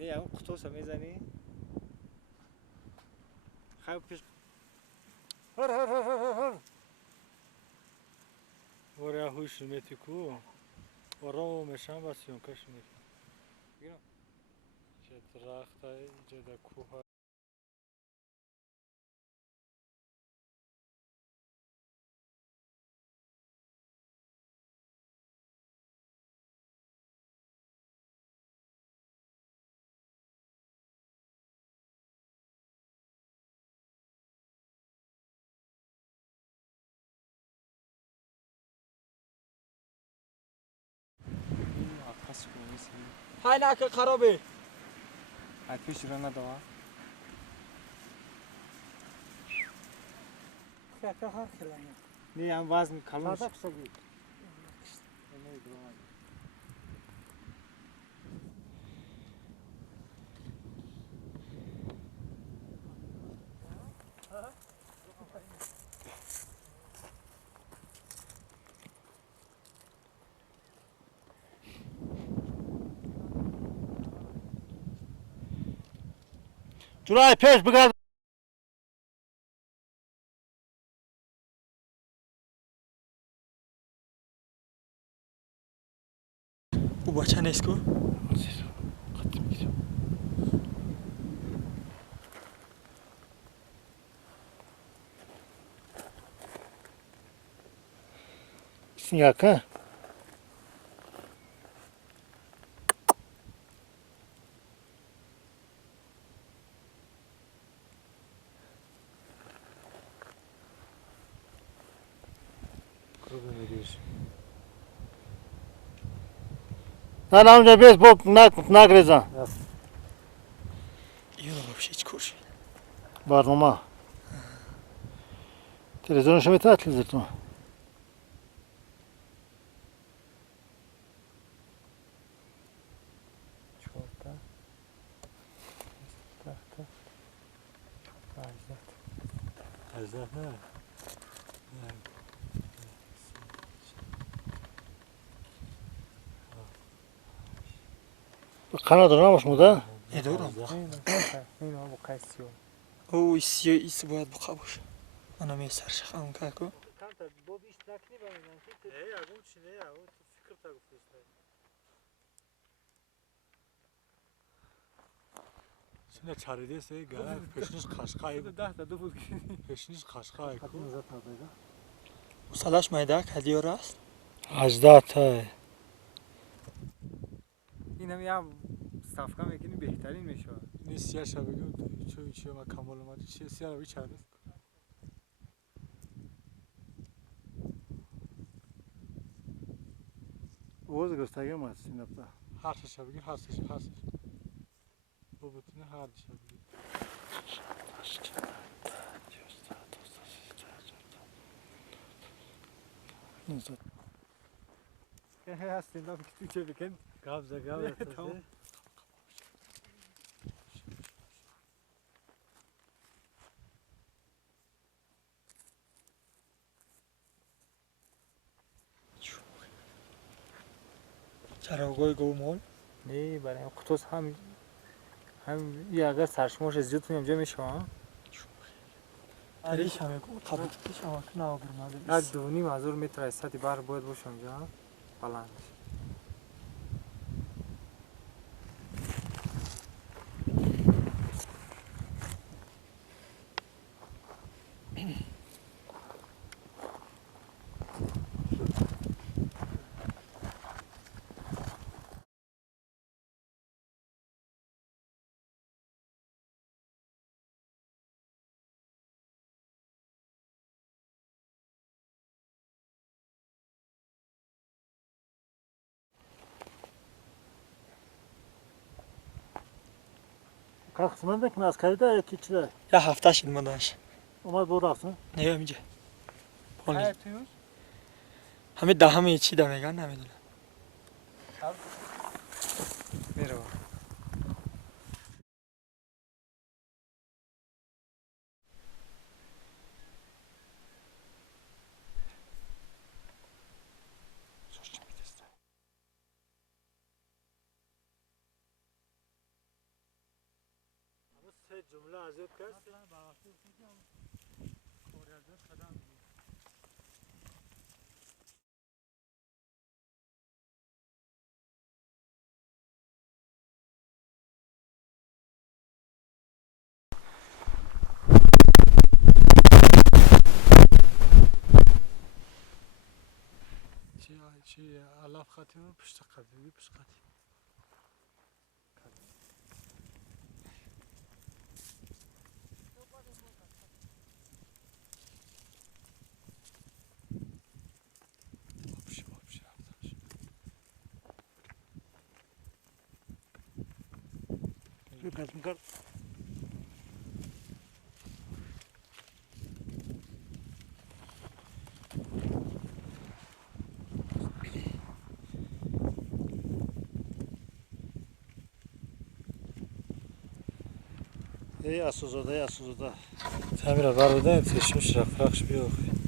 نه اون قطوس میزنی خیلی پیش هر هر هر هر هر وریا هوش میتی کو ورا میشم بسیون کش میتی بگیرم چه درخت های جدا کوه های نکه خرابه های پیش رو ندوا خیلی ها خیلی نه هم وزن کلون ساده کسبی جلوی پیش بگرد او بچه نیست کو؟ سیاکه نه نه اونجا بیست با نگریزن اینو بابش هیچ کورش برنامه تلویزیونش میتونه تلویزیون نه قناة رامش موده؟ ادورم این ها با قیسیو او ایسی باید بقا باشه انا می سرش خواهم که کو سینه چاریده سه گره پیشنش قشقایی پیشنش قشقایی کو صداش میده کدیو راست 18 تا این هم یه صفقه میکنی بهترین میشه این سیاه شبگی چه ما کامل اومده چیه سیاه روی چرده اوز گستاگی ما سینه تا هر شبگی هستش bu bütün her şey Neyse. aslında bir küçük çeviken Gabza tamam. چراگاه گومول نه برای قطوس هم یه اگر سرشماش زیاد تو اینجا میشه ها تریش همه کو قبطیش همه که نوا برماده از 2.5 متر سطح بحر باید باشه اونجا بلند Kaç kısmında ki askeri de keçiler. یا هفته شد مداش Ama doğru aslında. نه میگه های تویوش همه ده همه چی ده میگن نمیدونم میره جمله ازت کس مثلا بغافی کنم کاری ازت قدم می‌گیری. چی علاف خطی و پشت قدیمی پشت قدیم آبشی رفتنش دقت میکرد ای اسوزاده تمیره بر بده تشمش رفرخش بیاخی